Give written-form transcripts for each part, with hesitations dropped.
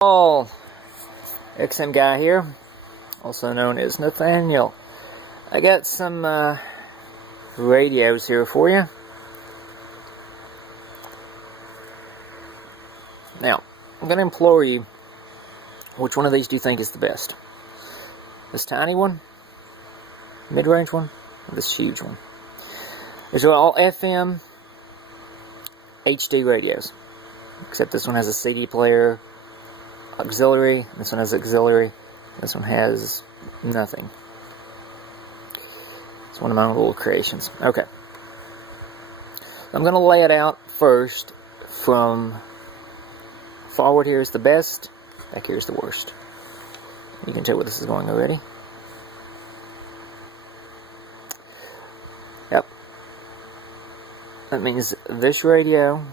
All XM guy here, also known as Nathaniel. I got some radios here for you. Now, I'm going to implore you, which one of these do you think is the best? This tiny one, mid-range one, or this huge one? These are all FM HD radios, except this one has a CD player, auxiliary, this one has auxiliary, this one has nothing. It's one of my own little creations. Okay. I'm going to lay it out first from forward. Here is the best, back here is the worst. You can tell where this is going already. Yep. That means this radio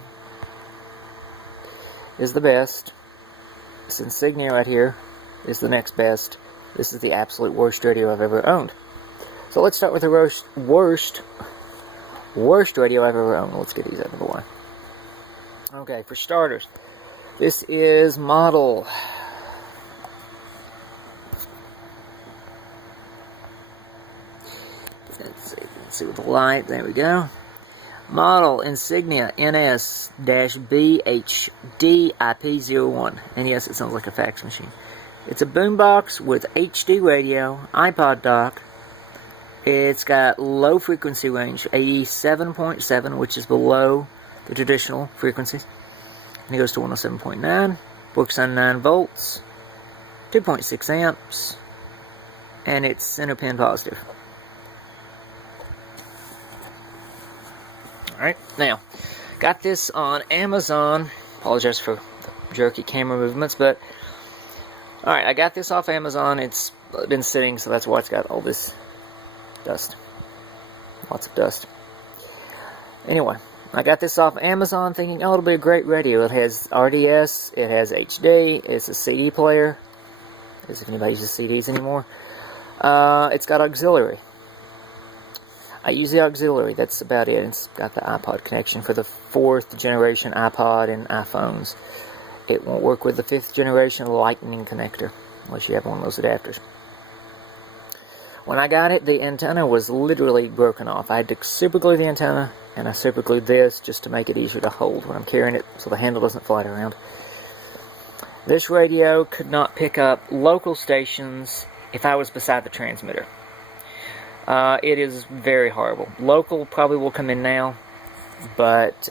is the best. This Insignia right here is the next best. This is the absolute worst radio I've ever owned. So let's start with the worst radio I've ever owned. Let's get these out of the way. Okay, for starters, this is model. Let's see with the light. There we go. Model Insignia NS-BHD-IP01. And yes, it sounds like a fax machine. It's a boombox with HD radio, iPod dock. It's got low frequency range, 87.7, which is below the traditional frequencies. And it goes to 107.9. Works on 9 volts, 2.6 amps, and it's center pin positive. Alright, now, got this on Amazon. Apologize for the jerky camera movements, but alright, I got this off Amazon. It's been sitting, so that's why it's got all this dust. Lots of dust. Anyway, I got this off Amazon thinking, oh, it'll be a great radio. It has RDS, it has HD, it's a CD player, as if anybody uses CDs anymore. It's got auxiliary. I use the auxiliary, that's about it. It's got the iPod connection for the 4th generation iPod and iPhones. It won't work with the 5th generation Lightning connector, unless you have one of those adapters. When I got it, the antenna was literally broken off. I had to super glue the antenna, and I super glued this just to make it easier to hold when I'm carrying it, so the handle doesn't fly around. This radio could not pick up local stations if I was beside the transmitter. It is very horrible. Local probably will come in now, but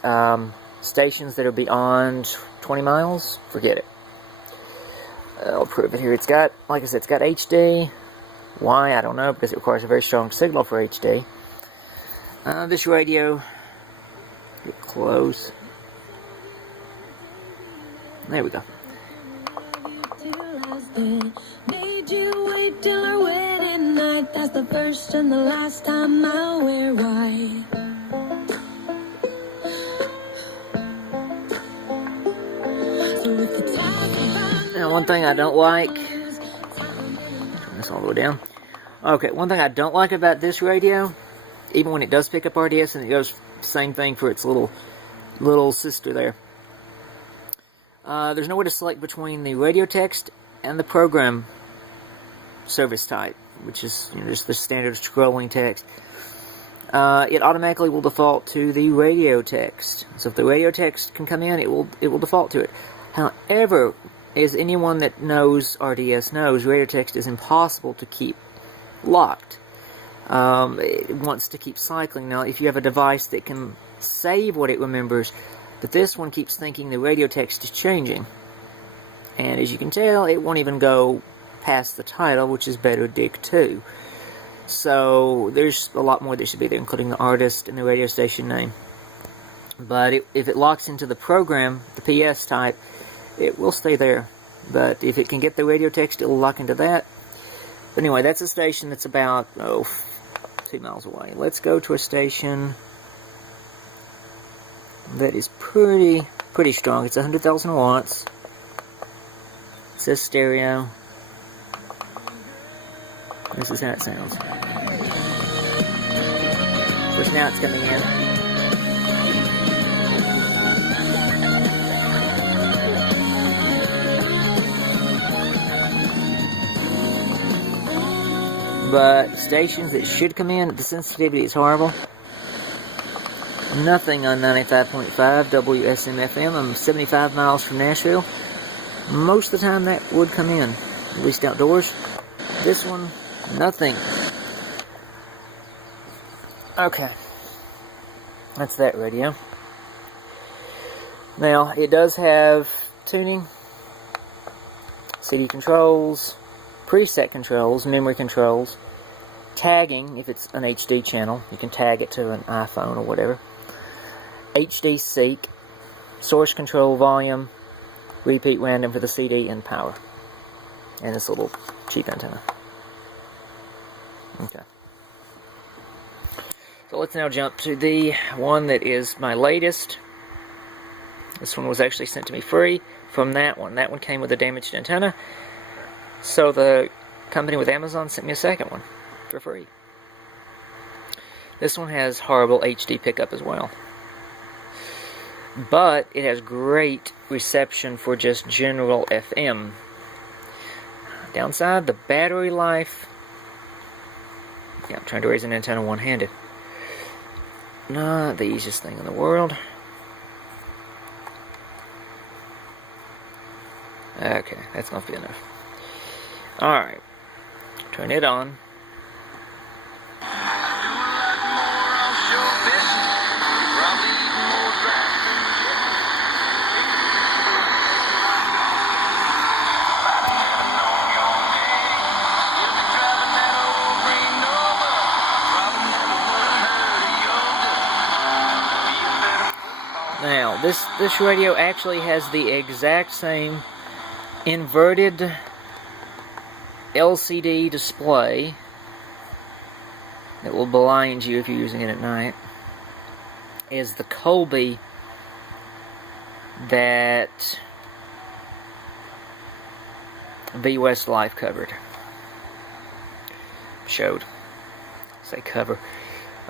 stations that are beyond 20 miles, forget it. I'll prove it here. It's got, like I said, it's got HD. Why? I don't know, because it requires a very strong signal for HD. This radio, get close. There we go. Made you wait till our wedding night. That's the first and the last time I'll wear white. Now, one thing I don't like. Turn this all the way down. Okay, one thing I don't like about this radio, even when it does pick up RDS, and it goes same thing for its little sister there. There's no way to select between the radio text and the program service type, which is just the standard scrolling text. It automatically will default to the radio text. So if the radio text can come in, it will default to it. However, as anyone that knows RDS knows, radio text is impossible to keep locked. It wants to keep cycling. Now, if you have a device that can save what it remembers, but this one keeps thinking the radio text is changing. And as you can tell, it won't even go past the title, which is Better Dig 2. So there's a lot more that should be there, including the artist and the radio station name. But if it locks into the program, the PS type, it will stay there. But if it can get the radio text, it'll lock into that. But anyway, that's a station that's about 2 miles away. Let's go to a station that is pretty strong. It's 100,000 watts. It says stereo. This is how it sounds. Of course, now it's coming in. but stations that should come in, the sensitivity is horrible. Nothing on 95.5 WSM-FM. I'm 75 miles from Nashville. Most of the time that would come in, at least outdoors. This one, nothing. Okay. That's that radio. Now, it does have tuning, CD controls, preset controls, memory controls, tagging, if it's an HD channel, you can tag it to an iPhone or whatever, HD seek, source control, volume, repeat random for the CD, and power. And this little cheap antenna. Okay. So let's now jump to the one that is my latest. This one was actually sent to me free from that one. That one came with a damaged antenna. So the company with Amazon sent me a second one for free. This one has horrible HD pickup as well. But it has great reception for just general FM. Downside, the battery life. Yeah, I'm trying to raise an antenna one-handed. Not the easiest thing in the world. Okay, that's going to be enough. Alright. Turn it on. Now, this radio actually has the exact same inverted LCD display that will blind you if you're using it at night is the Colby that V Westlife covered. Showed. Say cover.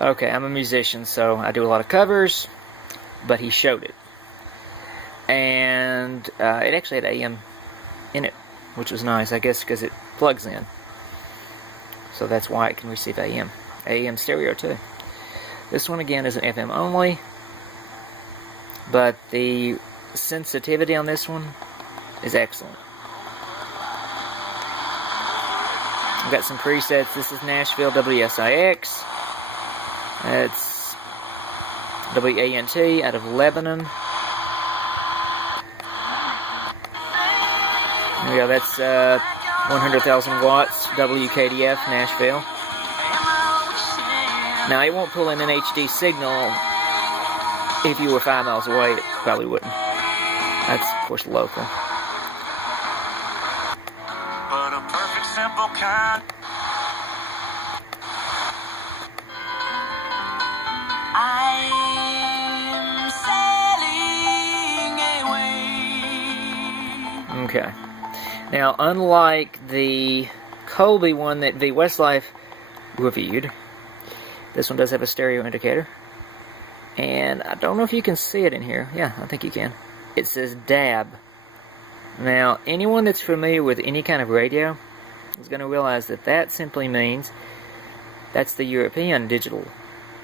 Okay, I'm a musician, so I do a lot of covers. But he showed it. And it actually had AM in it, which was nice, I guess, because it plugs in. So that's why it can receive AM. AM stereo, too. This one, again, is an FM only. But the sensitivity on this one is excellent. I've got some presets. This is Nashville WSIX. It's WANT out of Lebanon. There we go, that's 100,000 watts, WKDF, Nashville. Now, it won't pull in an HD signal. If you were 5 miles away, it probably wouldn't. That's, of course, local. But a perfect simple kind. Okay. Now, unlike the Colby one that V Westlife reviewed, this one does have a stereo indicator. And I don't know if you can see it in here. Yeah, I think you can. It says DAB. Now, anyone that's familiar with any kind of radio is going to realize that that simply means that's the European digital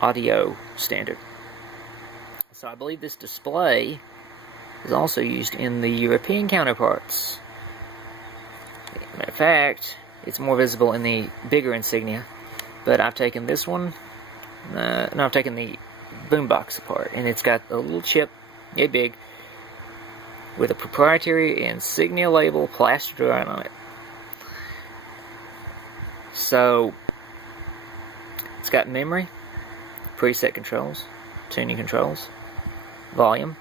audio standard. So I believe this display is also used in the European counterparts. Matter of fact, it's more visible in the bigger Insignia, but I've taken this one, I've taken the boombox apart, and it's got a little chip, yay big, with a proprietary Insignia label plastered right on it. So, it's got memory, preset controls, tuning controls, volume,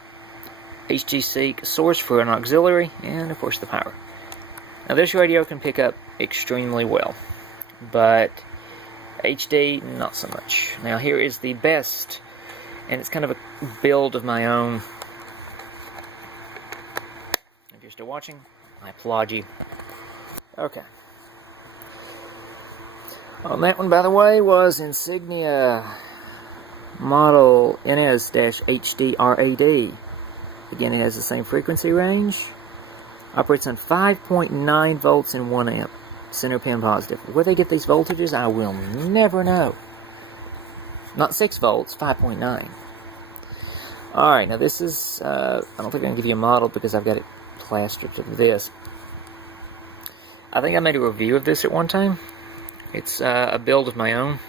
HD seek, source for an auxiliary, and of course the power. Now this radio can pick up extremely well, but HD, not so much. Now here is the best, and it's kind of a build of my own. If you're still watching, I applaud you. Okay. On that one, by the way, was Insignia model NS-HDRAD. Again, it has the same frequency range. Operates on 5.9 volts and 1 amp. center pin positive. Where they get these voltages, I will never know. Not 6 volts, 5.9. Alright, now this is, I don't think I can give you a model because I've got it plastered to this. I think I made a review of this at one time. It's a build of my own.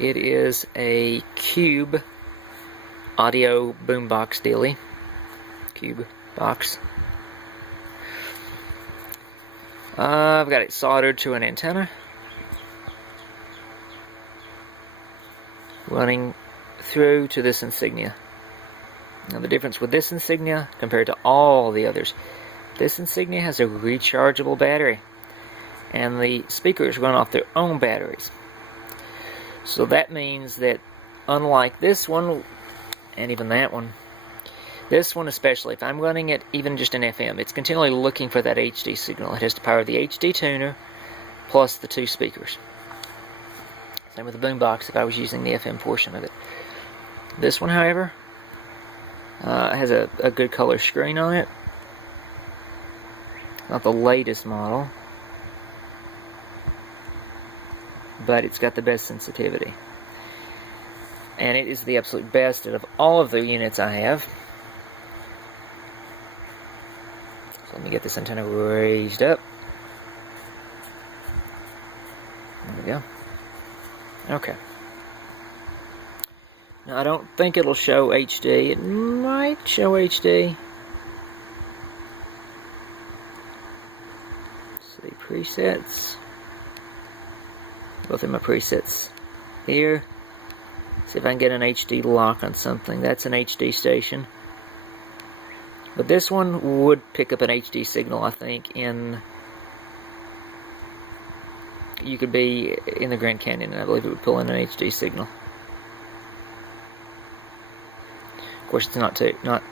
It is a Cube audio boombox dealie. Cube box. I've got it soldered to an antenna. Running through to this Insignia. Now the difference with this Insignia compared to all the others, this Insignia has a rechargeable battery, and the speakers run off their own batteries. So that means that unlike this one, and even that one, this one especially, if I'm running it even just in FM, it's continually looking for that HD signal. It has to power the HD tuner plus the 2 speakers. Same with the boombox if I was using the FM portion of it. This one, however, has a good color screen on it. Not the latest model, but it's got the best sensitivity. And it is the absolute best out of all of the units I have. So let me get this antenna raised up. There we go. Okay. Now, I don't think it'll show HD. It might show HD. Let's see, presets. Both of my presets here. See if I can get an HD lock on something. That's an HD station. But this one would pick up an HD signal, I think, you could be in the Grand Canyon, and I believe it would pull in an HD signal. Of course, it's not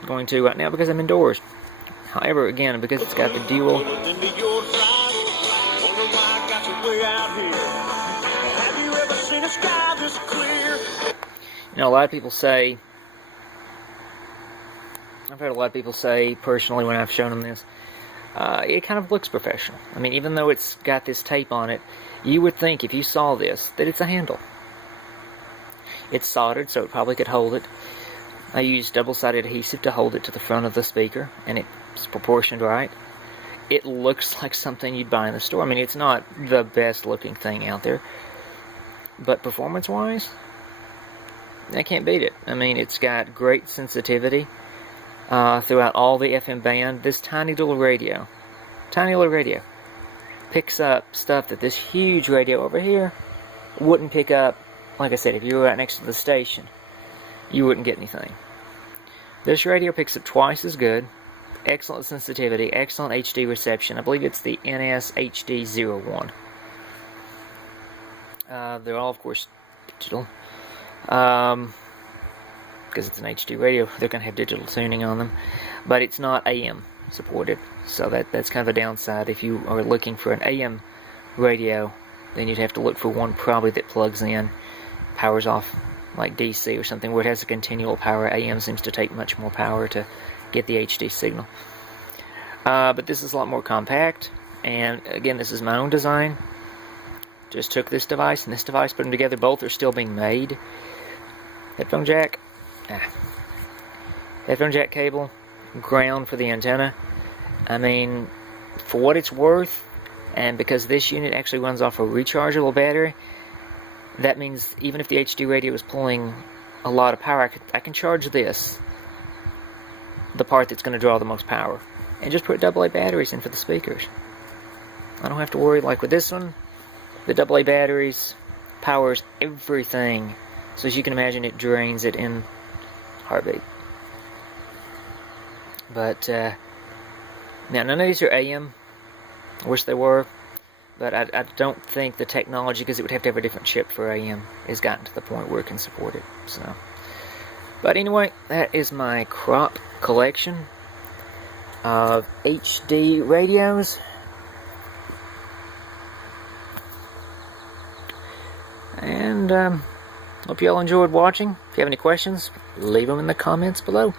going to right now because I'm indoors. However, again, because it's got the dual. You know, a lot of people say, I've heard a lot of people say personally when I've shown them this, it kind of looks professional. I mean, even though it's got this tape on it, you would think if you saw this that it's a handle. It's soldered, so it probably could hold it. I used double-sided adhesive to hold it to the front of the speaker, and it's proportioned right. It looks like something you'd buy in the store. I mean, it's not the best-looking thing out there, but performance-wise, I can't beat it. I mean, it's got great sensitivity throughout all the FM band. This tiny little radio picks up stuff that this huge radio over here wouldn't pick up. Like I said, if you were right next to the station, you wouldn't get anything. This radio picks up twice as good. Excellent sensitivity, excellent HD reception. I believe it's the NS-HD01. They're all, of course, digital. Because it's an HD radio, they're going to have digital tuning on them. But it's not AM supported, so that's kind of a downside. If you are looking for an AM radio, then you'd have to look for one probably that plugs in, powers off like DC or something where it has a continual power. AM seems to take much more power to get the HD signal. But this is a lot more compact, and again, this is my own design. Just took this device and this device, put them together. Both are still being made. Headphone jack. Headphone jack cable. Ground for the antenna. I mean, for what it's worth, and because this unit actually runs off a rechargeable battery, that means even if the HD radio is pulling a lot of power, I can charge this, the part that's going to draw the most power, and just put AA batteries in for the speakers. I don't have to worry. Like with this one, the AA batteries powers everything, so as you can imagine, it drains it in heartbeat. But now none of these are AM. I wish they were, but I don't think the technology, because it would have to have a different chip for AM, has gotten to the point where it can support it. So, but anyway, that is my crop collection of HD radios. And hope you all enjoyed watching. If you have any questions, leave them in the comments below.